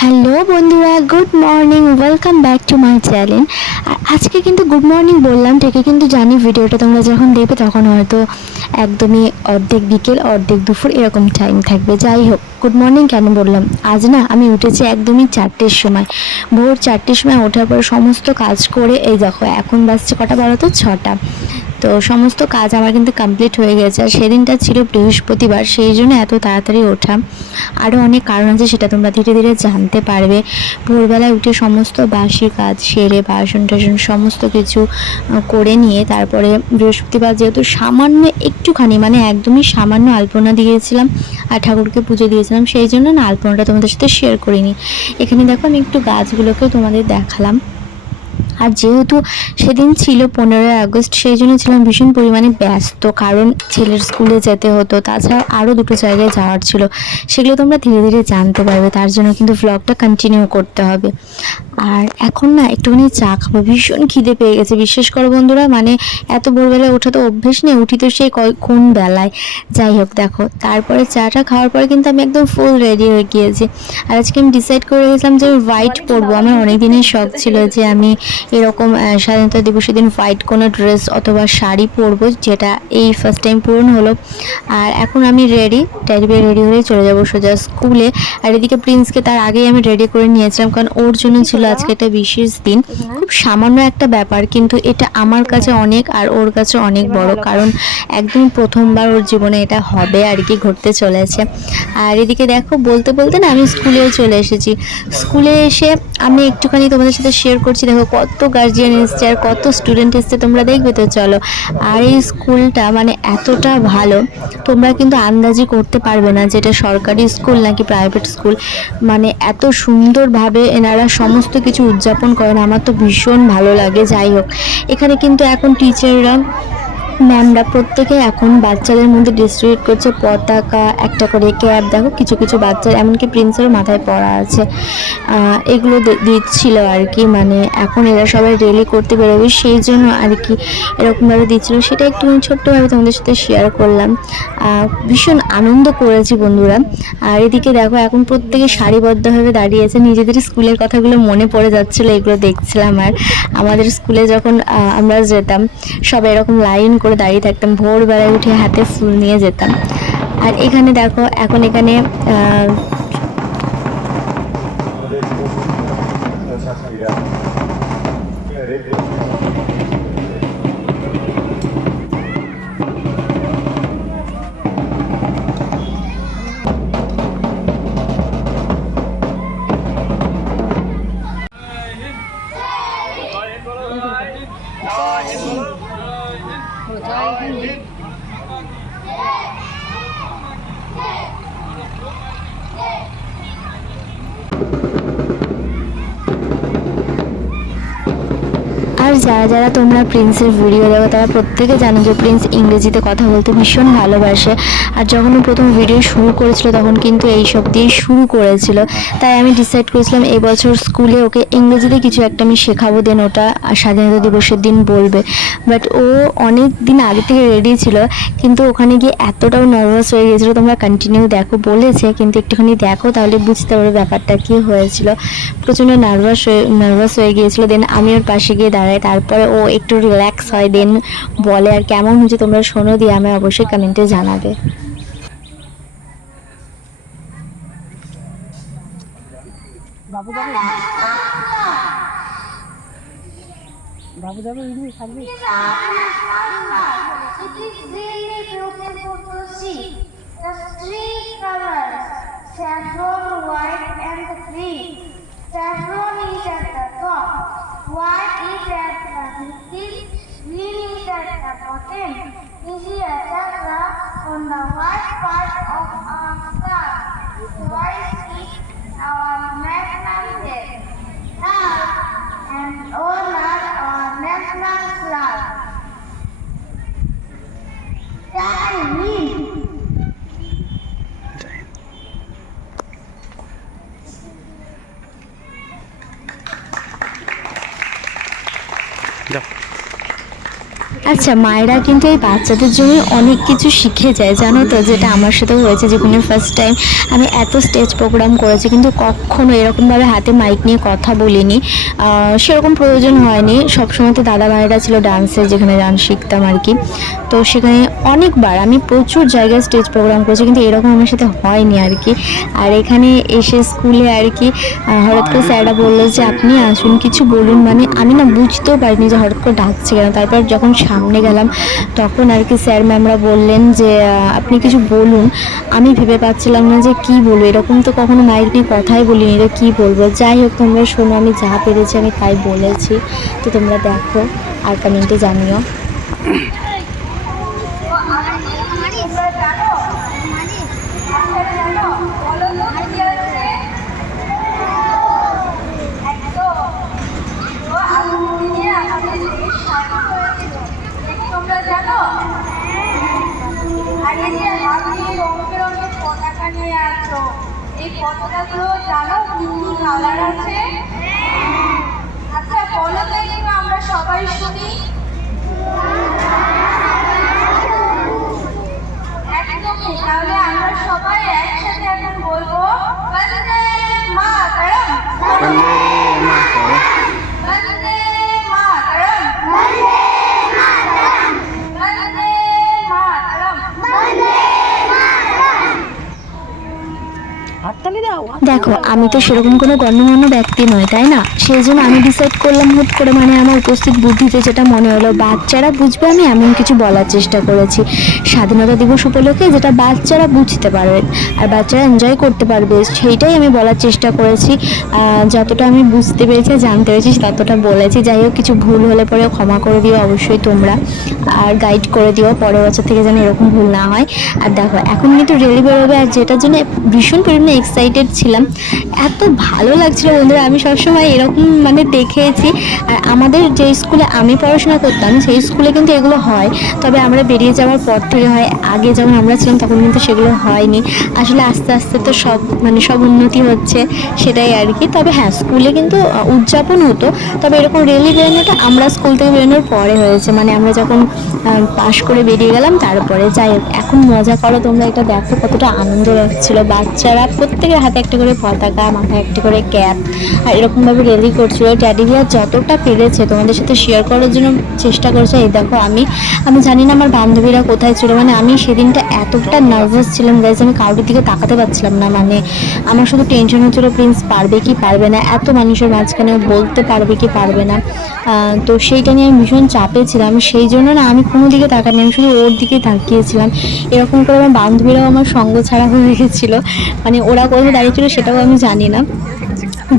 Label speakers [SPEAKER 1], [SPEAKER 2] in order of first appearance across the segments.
[SPEAKER 1] Hello বন্ধুরা, good morning, welcome back to my channel. আর আজকে কিন্তু গুড মর্নিং বললাম ঠিকই কিন্তু জানি ভিডিওটা তোমরা যখন দেখবে তখন হয়তো একদমই অর্ধেক বিকেল, অর্ধেক দুপুর এরকম টাইম থাকবে। যাই হোক, গুড মর্নিং কেন বললাম? আজ না আমি উঠেছি একদমই চারটের সময়। ভোর চারটের সময় ওঠার পর সমস্ত কাজ করে, এই দেখো, এখন বাজছে কটা বলো তো? ছটা। তো সমস্ত কাজ আমার কিন্তু কমপ্লিট হয়ে গেছে। আর সেদিনটা ছিল বৃহস্পতিবার, সেই জন্য এত তাড়াতাড়ি ওঠা। আরও অনেক কারণ আছে, সেটা তোমরা ধীরে ধীরে জানতে পারবে। ভোরবেলায় উঠে সমস্ত বাসি কাজ সেরে, বাসন টাসন সমস্ত কিছু করে নিয়ে, তারপরে বৃহস্পতিবার যেহেতু সামান্য একটুখানি মানে একদমই সামান্য আলপনা দিয়েছিলাম আর ঠাকুরকে পুজো দিয়েছিলাম, সেই জন্য না আলপনাটা তোমাদের সাথে শেয়ার করিনি। এখানে দেখো আমি একটু গাছগুলোকেও তোমাদের দেখালাম। আর যেহেতু সেদিন ছিল পনেরোই আগস্ট, সেই জন্য ছিলাম ভীষণ পরিমাণে ব্যস্ত। কারণ ছেলের স্কুলে যেতে হতো, তাছাড়া আরও দুটো জায়গায় যাওয়ার ছিল। সেগুলো তোমরা ধীরে ধীরে জানতে পারবে, তার জন্য কিন্তু ব্লগটা কন্টিনিউ করতে হবে। আর এখন না একটুখানি চা খাব। ভীষণ খিদে পেয়ে গেছে। বিশ্বাস করো বন্ধুরা মানে এত ভোরবেলায় ওঠা তো অভ্যেস নেই, উঠি তো সেই কোন বেলায়? যাই হোক, দেখো, তারপরে চাটা খাওয়ার পরে কিন্তু আমি একদম ফুল রেডি হয়ে গিয়েছি। আর আজকে আমি ডিসাইড করে গেছিলাম যে হোয়াইট পরবো। আমার অনেক দিনের শখ ছিল যে আমি এরকম স্বাধীনতা দিবসের দিন হোয়াইট কোনো ড্রেস অথবা শাড়ি পরবো, যেটা এই ফার্স্ট টাইম পূরণ হলো। আর এখন আমি রেডি বিয়ে রেডি হয়ে চলে যাব সোজা স্কুলে আর এদিকে প্রিন্সকে তার আগেই আমি রেডি করে নিয়েছিলাম, কারণ ওর জন্য ছিল আজকে একটা বিশেষ দিন। খুব সামান্য একটা ব্যাপার কিন্তু এটা আমার কাছে অনেক আর ওর কাছে অনেক বড় কারণ একদম প্রথমবার ওর জীবনে এটা হবে আর কি ঘটতে চলেছে। আর এদিকে দেখো বলতে বলতে না আমি স্কুলেও চলে এসেছি। স্কুলে এসে আমি একটুখানি তোমাদের সাথে শেয়ার করছি দেখো কত গার্জিয়ান এসছে আর কত স্টুডেন্ট এসছে তোমরা দেখবে তো চলো। আর এই স্কুলটা মানে এতটা ভালো তোমরা কিন্তু আন্দাজি করতে পারবে না যেটা সরকারি স্কুল নাকি প্রাইভেট স্কুল। মানে এত সুন্দরভাবে এনারা সমস্ত কিছু উদযাপন করেন আমার তো ভীষণ ভালো লাগে যাই হোক। এখানে কিন্তু এখন টিচাররা ম্যামরা প্রত্যেকে এখন বাচ্চাদের মধ্যে ডিস্ট্রিবিউট করছে পতাকা, একটা করে ক্যাপ দেখো কিছু কিছু বাচ্চার, এমনকি প্রিন্সেরও মাথায় পড়া আছে। এগুলো দিচ্ছিল আর কি মানে এখন এরা সবাই রেলি করতে বেরোবে, সেই জন্য আর কি এরকমভাবে দিচ্ছিল। সেটা একটু ছোট্টভাবে তোমাদের সাথে শেয়ার করলাম। ভীষণ আনন্দ করেছি বন্ধুরা। আর এদিকে দেখো, এখন প্রত্যেকে সারিবদ্ধভাবে দাঁড়িয়েছে নিজেদের স্কুলের কথাগুলো মনে পড়ে যাচ্ছিল, এগুলো দেখছিলাম আর। আমাদের স্কুলে যখন আমরা যেতাম, সবাই এরকম লাইন করে দাঁড়িয়ে থাকতাম। ভোরবেলায় উঠে হাতে ফুল নিয়ে যেতাম। আর এখানে দেখো এখন এখানে যারা যারা তোমরা প্রিন্সের ভিডিও দেখো, তারা প্রত্যেকে জানো যে প্রিন্স ইংরেজিতে কথা বলতে ভীষণ ভালোবাসে। আর যখন ও প্রথম ভিডিও শুরু করেছিল, তখন কিন্তু এইসব দিয়েই শুরু করেছিল। তাই আমি ডিসাইড করেছিলাম, এবছর স্কুলে ওকে ইংরেজিতে কিছু একটা আমি শেখাবো দেন ওটা স্বাধীনতা দিবসের দিন বলবে। বাট ও অনেক দিন আগে থেকে রেডি ছিল, কিন্তু ওখানে গিয়ে এতটাও নার্ভাস হয়ে গিয়েছিল, তোমরা কন্টিনিউ দেখো বলেছে, কিন্তু একটুখানি দেখো, তাহলে বুঝতে পারবে ব্যাপারটা কী হয়েছিল। প্রচণ্ড নার্ভাস হয়ে নার্ভাস হয়ে গিয়েছিল দেন আমি ওর পাশে গিয়ে দাঁড়াই তারপরে ও একটু রিল্যাক্স হয় দেন বলে আর কেমন হয়েছে তোমরা শোনো দিয়ে আমি অবশ্যই কমেন্টে জানাবে।
[SPEAKER 2] What is at the meaning that the potent is here the on the white part of our star.
[SPEAKER 3] Why
[SPEAKER 1] আচ্ছা মায়েরা কিন্তু এই বাচ্চাদের জন্য অনেক কিছু শিখে যায়, জানো তো? যেটা আমার সাথেও হয়েছে জীবনের ফার্স্ট টাইম আমি এত স্টেজ প্রোগ্রাম করেছি, কিন্তু কখনো এরকমভাবে হাতে মাইক নিয়ে কথা বলিনি। সেরকম প্রয়োজন হয়নি। সবসময় তো দাদা ভাইরা ছিল ডান্সের যেখানে ডান্স শিখতাম আর কি। তো সেখানে অনেকবার আমি প্রচুর জায়গায় স্টেজ প্রোগ্রাম করেছি, কিন্তু এরকম আমার সাথে হয়নি আর কি। আর এখানে এসে স্কুলে আর কি হঠাৎ করে স্যাররা বলল যে, আপনি আসুন, কিছু বলুন। মানে আমি না বুঝতেও পারিনি যে হঠাৎ করে ডাকছে কেন। তারপর যখন সামনে গেলাম। তখন আর কি স্যার ম্যামরা বললেন যে আপনি কিছু বলুন। আমি ভেবে পাচ্ছিলাম না যে কি বলব। এরকম তো কখনো মায়ের নিয়ে কথাই বলিনি তো কী বলব। যাই হোক, তোমরা শোনো, আমি যা পেরেছি আমি তাই বলেছি। তো তোমরা দেখো আর কমেন্টে জানিও
[SPEAKER 2] তোমরা জানো আচ্ছা জানো বলো তো কি আছে একদম তো আগুন দিয়ে আমাদের দেশ স্বাধীন হয়েছিল এটা কি তোমরা জানো আর এই যে হাতে পতাকা নিয়ে আছো এই পতাকাগুলো জানো কি কালার আছে আচ্ছা বলো তো আমরা সবাই শুনি একদমই তাহলে আমরা সবাই একসাথে এখন বলব বন্দে মাতরম বন্দে মাতরম
[SPEAKER 4] হাততালি দাও
[SPEAKER 1] দেখো, আমি তো সেরকম কোনো গণ্যমান্য ব্যক্তি নয় তাই না? সেই জন্য আমি ডিসাইড করলাম হুট করে মানে আমার উপস্থিত বুদ্ধিতে যেটা মনে হলো, বাচ্চারা বুঝবে, আমি এমন কিছু বলার চেষ্টা করেছি। স্বাধীনতা দিবস উপলক্ষে যেটা বাচ্চারা বুঝতে পারবে আর বাচ্চারা এনজয় করতে পারবে, সেইটাই আমি বলার চেষ্টা করেছি। যতটা আমি বুঝতে পেরেছি, জানতে পেরেছি, ততটা বলেছি। যাই হোক, কিছু ভুল হলে পরে ক্ষমা করে দিও অবশ্যই তোমরা। আর গাইড করে দিও, পরের বছর থেকে যেন এরকম ভুল না হয়। আর দেখো, এখন কিন্তু রেলি বেরোবে আর যেটার জন্য ভীষণ পরিমাণে এক্সাইটেড ছিলাম। এত ভালো লাগছিল বন্ধুরা, আমি সবসময় এরকম মানে দেখেছি। আর আমাদের যে স্কুলে আমি পড়াশোনা করতাম, সেই স্কুলে কিন্তু এগুলো হয়। তবে আমরা বেরিয়ে যাওয়ার পর থেকে হয়, আগে যখন আমরা ছিলাম তখন কিন্তু সেগুলো হয়নি। আসলে আস্তে আস্তে তো সব মানে সব উন্নতি হচ্ছে, সেটাই আর কি। তবে হ্যাঁ স্কুলে কিন্তু উদযাপন হতো। তবে এরকম রেলি বেরোনোটা আমরা স্কুল থেকে বেরোনোর পরে হয়েছে। মানে আমরা যখন পাশ করে বেরিয়ে গেলাম, তারপরে যাই এখন মজা করো তোমরা, এটা দেখো কতটা আনন্দ লাগছিল। বাচ্চারা প্রত্যেকের হাতে একটা করে পতাকা, মাথায় একটা করে ক্যাপ, আর এরকমভাবে রেলি করছিল। ট্যাডি বিয়ার যতটা পেরেছে তোমাদের সাথে শেয়ার করার জন্য চেষ্টা করেছে। এই দেখো আমি আমি জানি না আমার বান্ধবীরা কোথায় ছিল। মানে আমি সেদিনটা এতটা নার্ভাস ছিলাম গাইজ আমি কারোর দিকে তাকাতে পারছিলাম না। মানে আমার শুধু টেনশন হচ্ছিল প্রিন্স পারবে কি পারবে না? এত মানুষের মাঝখানে বলতে পারবে কি পারবে না। তো সেইটা নিয়ে আমি ভীষণ চাপে ছিলাম। সেই জন্য না আমি কোনো দিকে তাকাইনি, আমি শুধু ওর দিকে তাকিয়েছিলাম। এরকম করে আমার বান্ধবীরাও আমার সঙ্গ ছাড়া হয়ে গেছিল। মানে ওরা কোথায় দাঁড়িয়েছিল সেটাও আমি জানি না।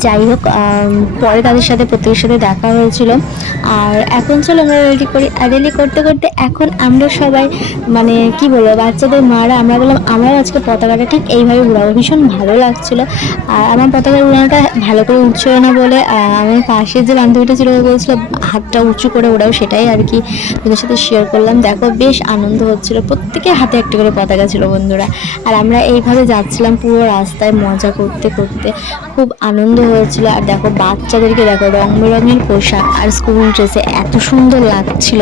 [SPEAKER 1] যাই হোক পরে তাদের সাথে প্রত্যেকের সাথে দেখা হয়েছিল। আর এখন চলো আমরা রেডি করি। আর রেডি করতে করতে এখন আমরা সবাই মানে কি বলব, বাচ্চাদের মারা, আমরা বললাম আমরাও আজকে পতাকাটা ঠিক এইভাবে উড়াবো ভীষণ ভালো লাগছিল। আর আমার পতাকা উড়ানোটা ভালো করে উঠছিল না বলে আমার পাশে যে বান্ধবীটা ছিল বলছিল, হাতটা উঁচু করে ওড়াও। সেটাই আর কি ওদের সাথে শেয়ার করলাম। দেখো, বেশ আনন্দ হচ্ছিল। প্রত্যেকের হাতে একটা করে পতাকা ছিল, বন্ধুরা। আর আমরা এইভাবে যাচ্ছিলাম পুরো রাস্তায় মজা করতে করতে। খুব আনন্দ হয়েছিল। আর দেখো বাচ্চাদেরকে দেখো রং বেরঙের পোশাক। আর স্কুল ড্রেসে এত সুন্দর লাগছিল।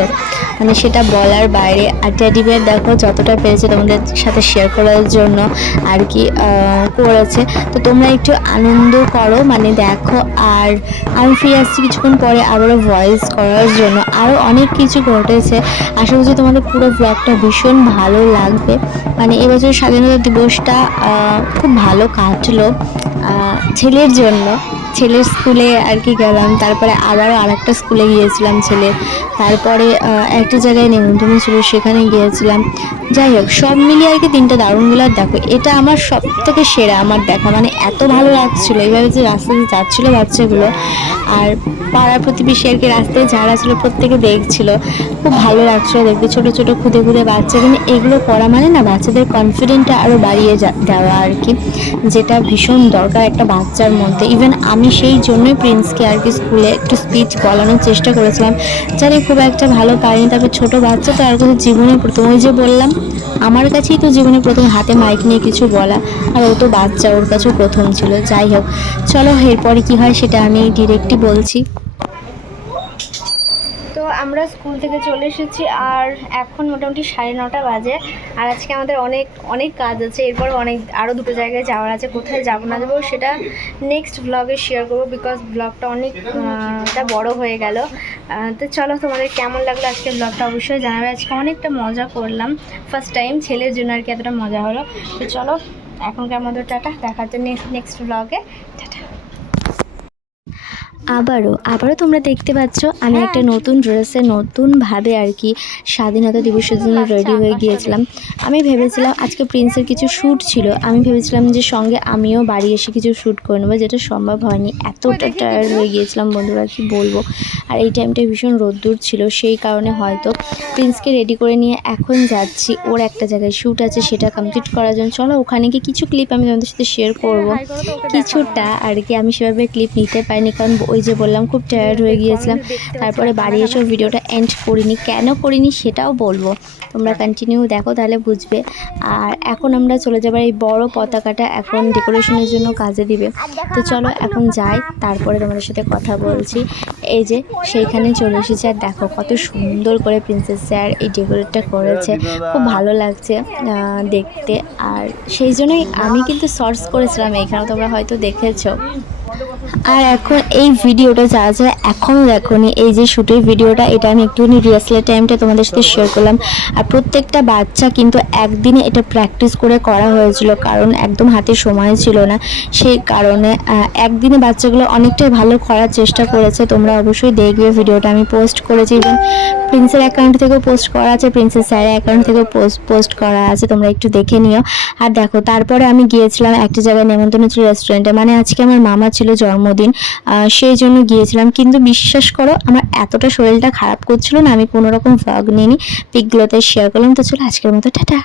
[SPEAKER 1] মানে সেটা বলার বাইরে। আর টেডি বিয়ার দেখো যতটা পেরেছে তোমাদের সাথে শেয়ার করার জন্য আর কি করেছে। তো তোমরা একটু আনন্দ করো মানে দেখো। আর আমি ফিরে আসছি কিছুক্ষণ পরে আবারও ভয়েস করার জন্য। আরও অনেক কিছু ঘটেছে। আশা করছি তোমাদের পুরো ব্লগটা ভীষণ ভালো লাগবে। মানে এবছর স্বাধীনতা দিবসটা খুব ভালো কাটলো। ছেলের জন্য। ছেলের স্কুলে আর কি গেলাম। তারপরে আবারও আরেকটা স্কুলে গিয়েছিলাম ছেলে। তারপরে আহ, একটা জায়গায় নেমন্তন্ন ছিল, সেখানে গিয়েছিলাম। যাই হোক, সব মিলিয়ে আর কি তিনটা দারুণ আর দেখো, এটা আমার সব থেকে সেরা আমার দেখা মানে এত ভালো লাগছিল, এইভাবে যে রাস্তা দিয়ে যাচ্ছিল বাচ্চাগুলো, আর পাড়া প্রতিবেশী আর কি রাস্তায় যারা ছিল, প্রত্যেকে দেখছিল। খুব ভালো লাগছিল দেখতে। ছোট ছোট, খুদে খুদে বাচ্চা। কিন্তু এগুলো করা মানে না, বাচ্চাদের কনফিডেন্টটা আরও বাড়িয়ে দেওয়া আর কি। যেটা ভীষণ দরকার একটা বাচ্চার মধ্যে। ইভেন আমি সেই জন্যই প্রিন্সকে আর কি স্কুলে একটু স্পিচ বলানোর চেষ্টা করেছিলাম। জানি খুব একটা ভালো পারিনি, তবে ছোট বাচ্চা তো আর কিছু জীবনে প্রথম। ওই যে বললাম, আমার কাছেই তো জীবনে প্রথম হাতে মাইক নিয়ে কিছু বলা। আর ও তো বাচ্চা, ওর কাছেও প্রথম ছিল। যাই হোক, চলো এরপরে কি হয় সেটা আমি ডিরেক্টই বলছি। আমরা স্কুল থেকে চলে এসেছি আর এখন মোটামুটি সাড়ে নটা বাজে। আর আজকে আমাদের অনেক অনেক কাজ আছে। এরপর অনেক আরও দুটো জায়গায় যাওয়ার আছে। কোথায় যাব না যাব সেটা নেক্সট ব্লগে শেয়ার করব বিকজ ব্লগটা অনেকটা বড় হয়ে গেল। তো চলো তোমাদের কেমন লাগল আজকে ব্লগটা অবশ্যই জানাবে। আজকে অনেকটা মজা করলাম। ফার্স্ট টাইম ছেলের জন্য আর কি এতটা মজা হলো। তো চলো, এখনকার মতো টাটা। দেখা হচ্ছে নেক্সট নেক্সট ব্লগে টাটা। আবারও আবারও তোমরা দেখতে পাচ্ছ আমি একটা নতুন ড্রেসে নতুনভাবে আর কি স্বাধীনতা দিবসের জন্য রেডি হয়ে গিয়েছিলাম। আমি ভেবেছিলাম আজকে প্রিন্সের কিছু শ্যুট ছিল। আমি ভেবেছিলাম যে সঙ্গে আমিও বাড়ি এসে কিছু শ্যুট করে নেব যেটা সম্ভব হয়নি। এতটা টায়ার্ড হয়ে গিয়েছিলাম বন্ধুরা কি বলব? আর এই টাইমটা ভীষণ রোদ্দুর ছিল সেই কারণে হয়তো প্রিন্সকে রেডি করে নিয়ে এখন যাচ্ছি। ওর একটা জায়গায় শ্যুট আছে সেটা কমপ্লিট করার জন্য। চলো ওখানে গিয়ে কিছু ক্লিপ আমি তোমাদের সাথে শেয়ার করব। কিছুটা আর কি আমি সেভাবে ক্লিপ নিতে পারিনি কারণ ওই যে বললাম, খুব টায়ার্ড হয়ে গিয়েছিলাম। তারপরে বাড়ি এসেও ভিডিওটা এন্ড করিনি। কেন করিনি সেটাও বলব। তোমরা কন্টিনিউ দেখো, তাহলে বুঝবে। আর এখন আমরা চলে যাবার এই বড় পতাকাটা এখন ডেকোরেশনের জন্য কাজে দিবে। তো চলো এখন যাই, তারপরে তোমাদের সাথে কথা বলছি। এই যে সেইখানে চলে এসেছে, আর দেখো কত সুন্দর করে প্রিন্সেস স্যার এই ডেকোরেটটা করেছে। খুব ভালো লাগছে দেখতে। আর সেই জন্যই আমি কিন্তু সার্চ করেছিলাম এখানে তোমরা হয়তো দেখেছ। আর এখন এই ভিডিওটা যারা যারা এখনও দেখোনি, এই যে শ্যুটের ভিডিওটা, এটা আমি একটুখানি রিহার্সালের টাইমটা তোমাদের সাথে শেয়ার করলাম। আর প্রত্যেকটা বাচ্চা কিন্তু একদিনে এটা প্র্যাকটিস করে করা হয়েছিল, কারণ একদম হাতে সময় ছিল না। সেই কারণে একদিনে বাচ্চাগুলো অনেকটাই ভালো করার চেষ্টা করেছে। তোমরা অবশ্যই দেখবে ভিডিওটা, আমি পোস্ট করেছি ইভেন প্রিন্সের অ্যাকাউন্ট থেকেও পোস্ট করা আছে প্রিন্সেস স্যারের অ্যাকাউন্ট থেকেও পোস্ট পোস্ট করা আছে, তোমরা একটু দেখে নিও। আর দেখো, তারপরে আমি গিয়েছিলাম একটা জায়গায় নেমন্তন্ন ছিল রেস্টুরেন্টে মানে আজকে আমার মামা ছিল জন্মদিন সেই জন্য গিয়েছিলাম। কিন্তু বিশ্বাস করো, আমার এতটা শরীরটা খারাপ করছিল না, আমি কোনো রকম ভ্লগ নিই পিকগুলোতে শেয়ার করলাম, তো চলো আজকের মতো, টাটা।